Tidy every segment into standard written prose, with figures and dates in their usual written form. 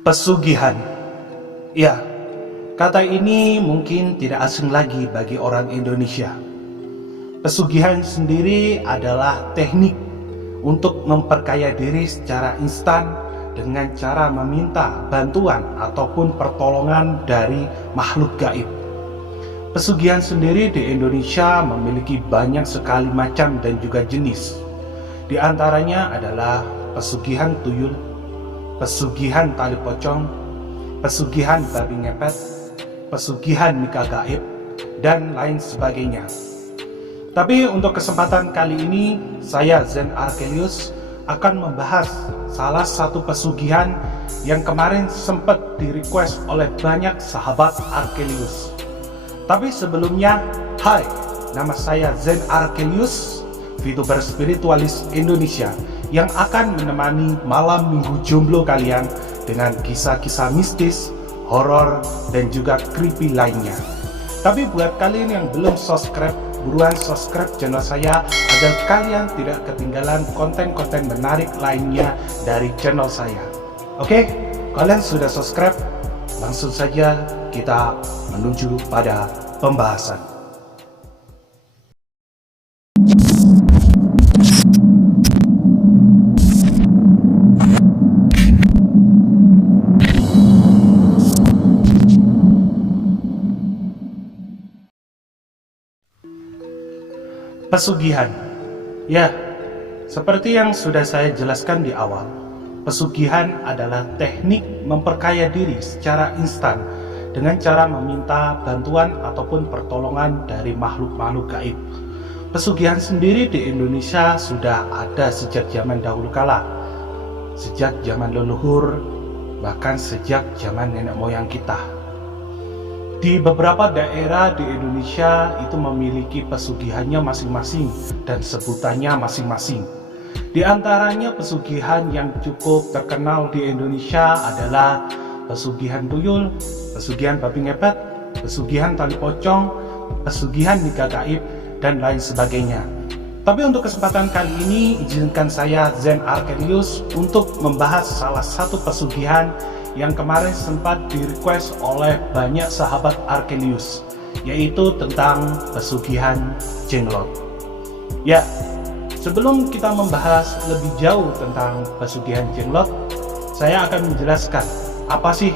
Pesugihan. Ya, kata ini mungkin tidak asing lagi bagi orang Indonesia. Pesugihan sendiri adalah teknik untuk memperkaya diri secara instan dengan cara meminta bantuan ataupun pertolongan dari makhluk gaib. Pesugihan sendiri di Indonesia memiliki banyak sekali macam dan juga jenis. Di antaranya adalah pesugihan tuyul, pesugihan tali pocong, pesugihan babi ngepet, pesugihan nikah gaib, dan lain sebagainya. Tapi untuk kesempatan kali ini, saya Zen Arkelius akan membahas salah satu pesugihan yang kemarin sempat di-request oleh banyak sahabat Arkelius. Tapi sebelumnya, hai, nama saya Zen Arkelius, VTuber spiritualis Indonesia yang akan menemani malam minggu jomblo kalian dengan kisah-kisah mistis, horor, dan juga creepy lainnya. Tapi buat kalian yang belum subscribe, buruan subscribe channel saya agar kalian tidak ketinggalan konten-konten menarik lainnya dari channel saya. Oke, kalian sudah subscribe? Langsung saja kita menuju pada pembahasan. Pesugihan. Ya, seperti yang sudah saya jelaskan di awal, pesugihan adalah teknik memperkaya diri secara instan dengan cara meminta bantuan ataupun pertolongan dari makhluk-makhluk gaib. Pesugihan sendiri di Indonesia sudah ada sejak zaman dahulu kala, sejak zaman leluhur, bahkan sejak zaman nenek moyang kita. Di beberapa daerah di Indonesia itu memiliki pesugihannya masing-masing dan sebutannya masing-masing. Di antaranya pesugihan yang cukup terkenal di Indonesia adalah pesugihan tuyul, pesugihan babi ngepet, pesugihan tali pocong, pesugihan nikah gaib, dan lain sebagainya. Tapi untuk kesempatan kali ini, izinkan saya Zen Arkelius untuk membahas salah satu pesugihan yang kemarin sempat di-request oleh banyak sahabat Arkelius, yaitu tentang pesugihan jenglot. Ya, sebelum kita membahas lebih jauh tentang pesugihan jenglot, saya akan menjelaskan apa sih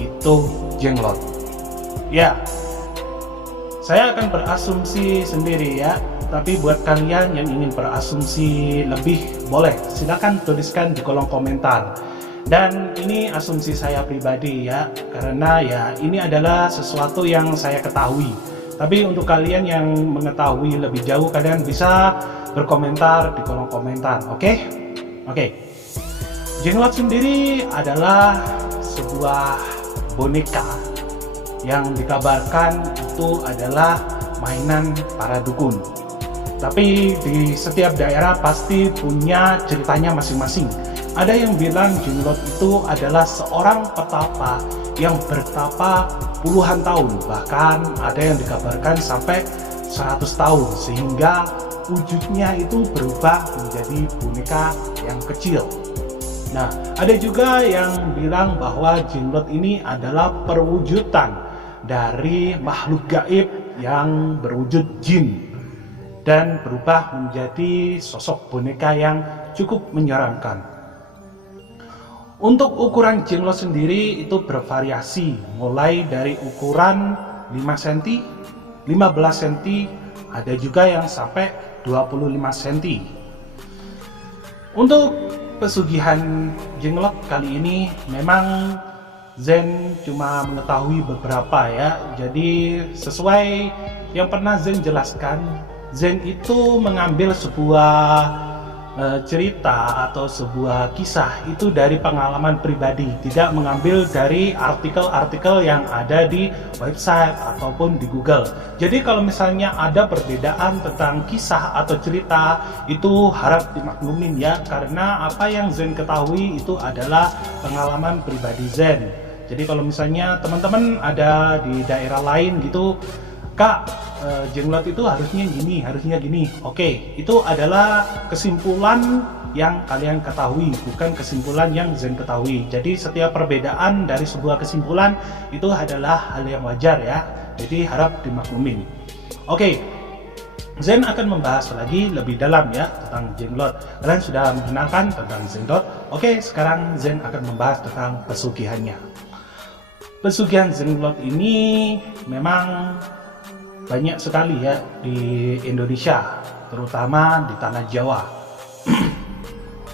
itu jenglot. Ya, saya akan berasumsi sendiri ya, tapi buat kalian yang ingin berasumsi lebih, boleh silakan tuliskan di kolom komentar. Dan ini asumsi saya pribadi ya, karena ya ini adalah sesuatu yang saya ketahui. Tapi untuk kalian yang mengetahui lebih jauh, kalian bisa berkomentar di kolom komentar, oke? Oke. Jenglot sendiri adalah sebuah boneka yang dikabarkan itu adalah mainan para dukun. Tapi di setiap daerah pasti punya ceritanya masing-masing. Ada yang bilang jenglot itu adalah seorang petapa yang bertapa puluhan tahun, bahkan ada yang dikabarkan sampai 100 tahun, sehingga wujudnya itu berubah menjadi boneka yang kecil. Nah, ada juga yang bilang bahwa jenglot ini adalah perwujudan dari makhluk gaib yang berwujud jin dan berubah menjadi sosok boneka yang cukup menyeramkan. Untuk ukuran jenglot sendiri itu bervariasi, mulai dari ukuran 5 cm, 15 cm, ada juga yang sampai 25 cm. Untuk pesugihan jenglot kali ini memang Zen cuma mengetahui beberapa ya. Jadi sesuai yang pernah Zen jelaskan, Zen itu mengambil sebuah cerita atau sebuah kisah itu dari pengalaman pribadi, tidak mengambil dari artikel-artikel yang ada di website ataupun di Google. Jadi kalau misalnya ada perbedaan tentang kisah atau cerita, itu harap dimaklumin ya, karena apa yang Zen ketahui itu adalah pengalaman pribadi Zen. Jadi kalau misalnya teman-teman ada di daerah lain gitu, Kak, jenglot itu harusnya gini, harusnya gini. Oke, itu adalah kesimpulan yang kalian ketahui, bukan kesimpulan yang Zen ketahui. Jadi setiap perbedaan dari sebuah kesimpulan itu adalah hal yang wajar ya. Jadi harap dimaklumin. Oke, Zen akan membahas lagi lebih dalam ya tentang Jenglot. Kalian sudah mengenalkan tentang Jenglot. Oke, sekarang Zen akan membahas tentang pesugihannya. Pesugihan Jenglot ini memang banyak sekali ya di Indonesia, terutama di tanah Jawa.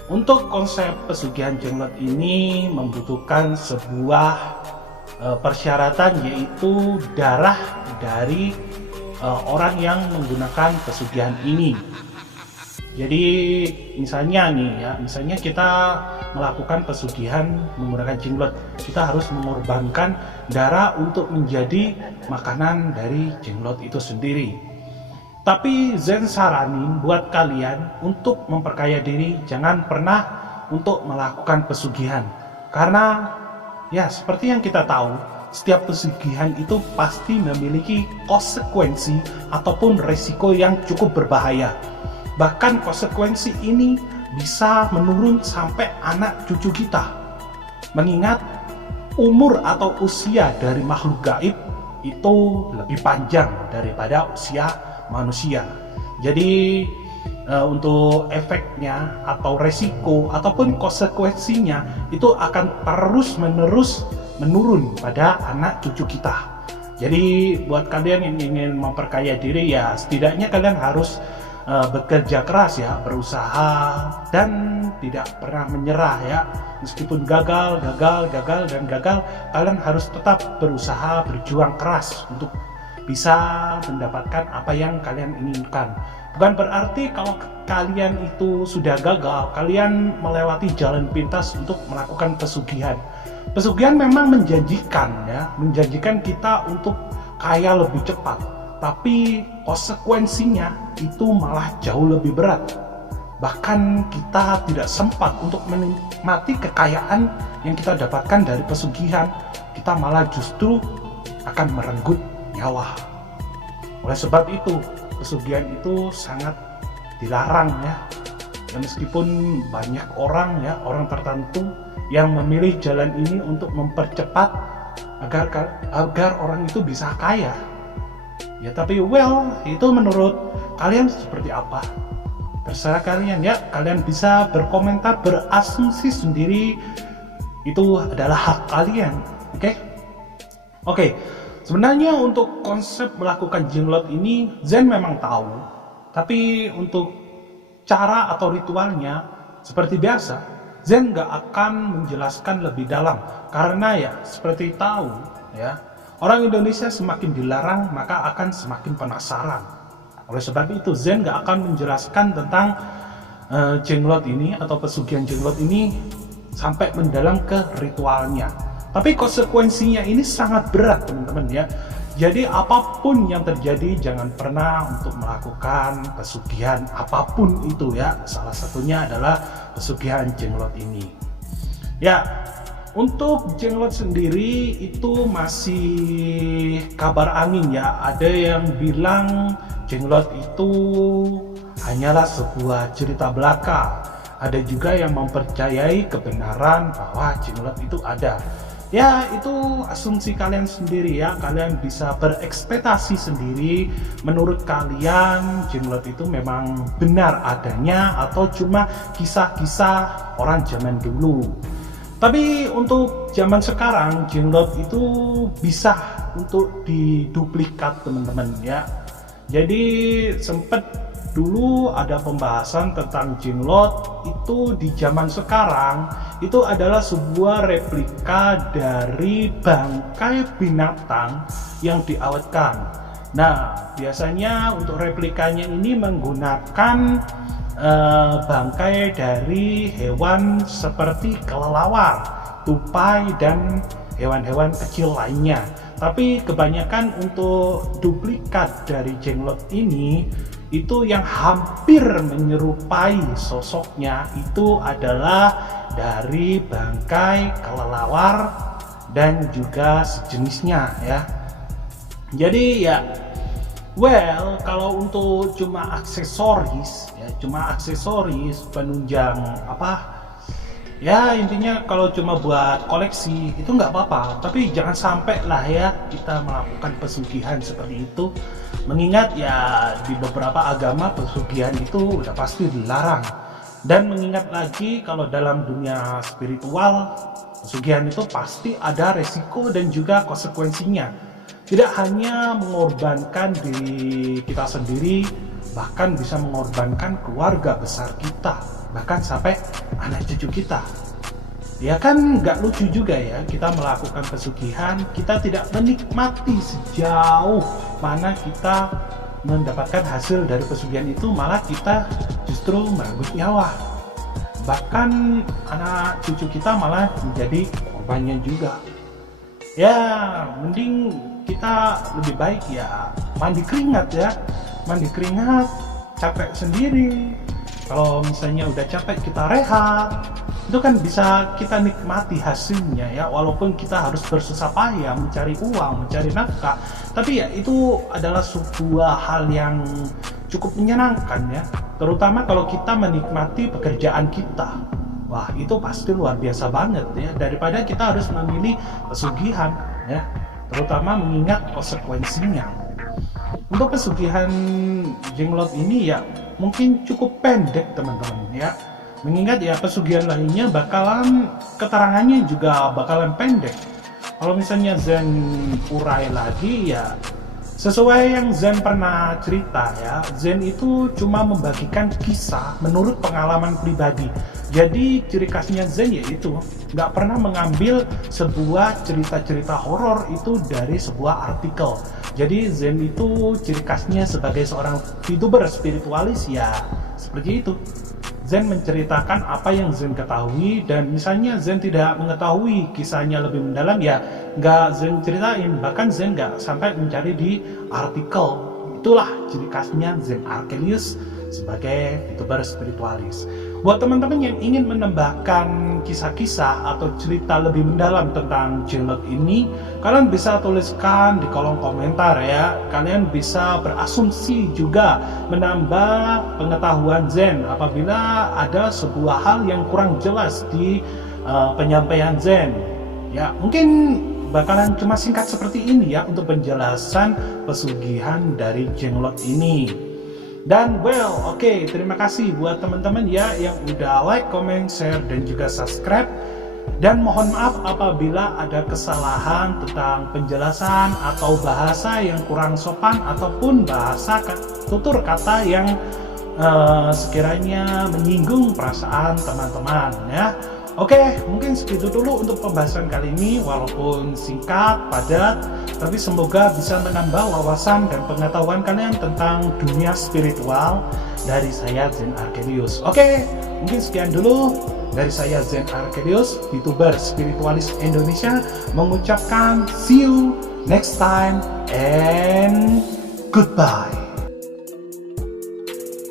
Untuk konsep pesugihan Jenglot ini membutuhkan sebuah persyaratan, yaitu darah dari orang yang menggunakan pesugihan ini. Jadi misalnya kita melakukan pesugihan menggunakan Jenglot, kita harus mengorbankan darah untuk menjadi makanan dari Jenglot itu sendiri. Tapi Zen saranin buat kalian untuk memperkaya diri, jangan pernah untuk melakukan pesugihan. Karena ya seperti yang kita tahu, setiap pesugihan itu pasti memiliki konsekuensi ataupun resiko yang cukup berbahaya. Bahkan konsekuensi ini bisa menurun sampai anak cucu kita. Mengingat umur atau usia dari makhluk gaib itu lebih panjang daripada usia manusia. Jadi untuk efeknya atau resiko ataupun konsekuensinya itu akan terus-menerus menurun pada anak cucu kita. Jadi buat kalian yang ingin memperkaya diri ya setidaknya kalian harus bekerja keras ya, berusaha dan tidak pernah menyerah ya. Meskipun gagal, kalian harus tetap berusaha, berjuang keras untuk bisa mendapatkan apa yang kalian inginkan. Bukan berarti kalau kalian itu sudah gagal, kalian melewati jalan pintas untuk melakukan pesugihan. Pesugihan memang menjanjikan ya, menjanjikan kita untuk kaya lebih cepat, tapi konsekuensinya itu malah jauh lebih berat. Bahkan kita tidak sempat untuk menikmati kekayaan yang kita dapatkan dari pesugihan, kita malah justru akan merenggut nyawa. Oleh sebab itu, pesugihan itu sangat dilarang ya. Dan meskipun banyak orang tertentu yang memilih jalan ini untuk mempercepat agar orang itu bisa kaya. Ya tapi itu menurut kalian seperti apa? Terserah kalian ya, kalian bisa berkomentar, berasumsi sendiri, itu adalah hak kalian. Oke. Sebenarnya untuk konsep melakukan Jenglot ini Zen memang tahu, tapi untuk cara atau ritualnya seperti biasa Zen nggak akan menjelaskan lebih dalam, karena ya seperti tahu ya, orang Indonesia semakin dilarang maka akan semakin penasaran. Oleh sebab itu Zen nggak akan menjelaskan tentang Jenglot ini atau pesugihan Jenglot ini sampai mendalam ke ritualnya. Tapi konsekuensinya ini sangat berat teman-teman ya. Jadi apapun yang terjadi jangan pernah untuk melakukan pesugihan apapun itu ya. Salah satunya adalah pesugihan Jenglot ini. Ya, untuk Jenglot sendiri itu masih kabar angin ya. Ada yang bilang Jenglot itu hanyalah sebuah cerita belaka. Ada juga yang mempercayai kebenaran bahwa Jenglot itu ada. Ya itu asumsi kalian sendiri ya, kalian bisa berekspektasi sendiri. Menurut kalian Jenglot itu memang benar adanya atau cuma kisah-kisah orang zaman dulu. Tapi untuk zaman sekarang Jenglot itu bisa untuk diduplikat teman-teman ya. Jadi sempat dulu ada pembahasan tentang Jenglot itu di zaman sekarang itu adalah sebuah replika dari bangkai binatang yang diawetkan. Nah, biasanya untuk replikanya ini menggunakan bangkai dari hewan seperti kelelawar, tupai, dan hewan-hewan kecil lainnya. Tapi kebanyakan untuk duplikat dari Jenglot ini itu yang hampir menyerupai sosoknya itu adalah dari bangkai kelelawar dan juga sejenisnya ya. Jadi ya Well, kalau untuk cuma aksesoris, ya cuma aksesoris penunjang apa? Ya intinya kalau cuma buat koleksi itu nggak apa-apa, tapi jangan sampai lah ya kita melakukan pesugihan seperti itu. Mengingat ya di beberapa agama pesugihan itu udah pasti dilarang. Dan mengingat lagi kalau dalam dunia spiritual pesugihan itu pasti ada resiko dan juga konsekuensinya. Tidak hanya mengorbankan diri kita sendiri, bahkan bisa mengorbankan keluarga besar kita, bahkan sampai anak cucu kita. Ya kan nggak lucu juga ya kita melakukan pesugihan, kita tidak menikmati sejauh mana kita mendapatkan hasil dari pesugihan itu, malah kita justru merenggut nyawa. Bahkan anak cucu kita malah menjadi korbannya juga. Ya mending kita lebih baik ya mandi keringat ya, mandi keringat, capek sendiri. Kalau misalnya udah capek kita rehat, itu kan bisa kita nikmati hasilnya ya, walaupun kita harus bersusah payah mencari uang, mencari nafkah, tapi ya itu adalah sebuah hal yang cukup menyenangkan ya, terutama kalau kita menikmati pekerjaan kita. Wah itu pasti luar biasa banget ya, daripada kita harus memilih pesugihan ya, terutama mengingat konsekuensinya. Untuk pesugihan jenglot ini ya mungkin cukup pendek teman-teman ya, mengingat ya pesugihan lainnya bakalan keterangannya juga bakalan pendek. Kalau misalnya Zen urai lagi ya sesuai yang Zen pernah cerita ya, Zen itu cuma membagikan kisah menurut pengalaman pribadi. Jadi ciri khasnya Zen yaitu nggak pernah mengambil sebuah cerita-cerita horor itu dari sebuah artikel. Jadi Zen itu ciri khasnya sebagai seorang VTuber spiritualis ya seperti itu. Zen menceritakan apa yang Zen ketahui, dan misalnya Zen tidak mengetahui kisahnya lebih mendalam ya nggak Zen ceritain, bahkan Zen nggak sampai mencari di artikel. Itulah ciri khasnya Zen Archelius sebagai VTuber spiritualis. Buat teman-teman yang ingin menambahkan kisah-kisah atau cerita lebih mendalam tentang jenglot ini, kalian bisa tuliskan di kolom komentar ya. Kalian bisa berasumsi juga menambah pengetahuan Zen apabila ada sebuah hal yang kurang jelas di penyampaian Zen. Ya, mungkin bakalan cuma singkat seperti ini ya untuk penjelasan pesugihan dari jenglot ini. Dan oke, terima kasih buat teman-teman ya yang udah like, comment, share, dan juga subscribe. Dan mohon maaf apabila ada kesalahan tentang penjelasan atau bahasa yang kurang sopan ataupun bahasa tutur kata yang sekiranya menyinggung perasaan teman-teman ya. Oke, mungkin segitu dulu untuk pembahasan kali ini, walaupun singkat, padat, tapi semoga bisa menambah wawasan dan pengetahuan kalian tentang dunia spiritual dari saya Zen Archelius. Oke, mungkin sekian dulu dari saya Zen Archelius, VTuber spiritualis Indonesia, mengucapkan see you next time and goodbye.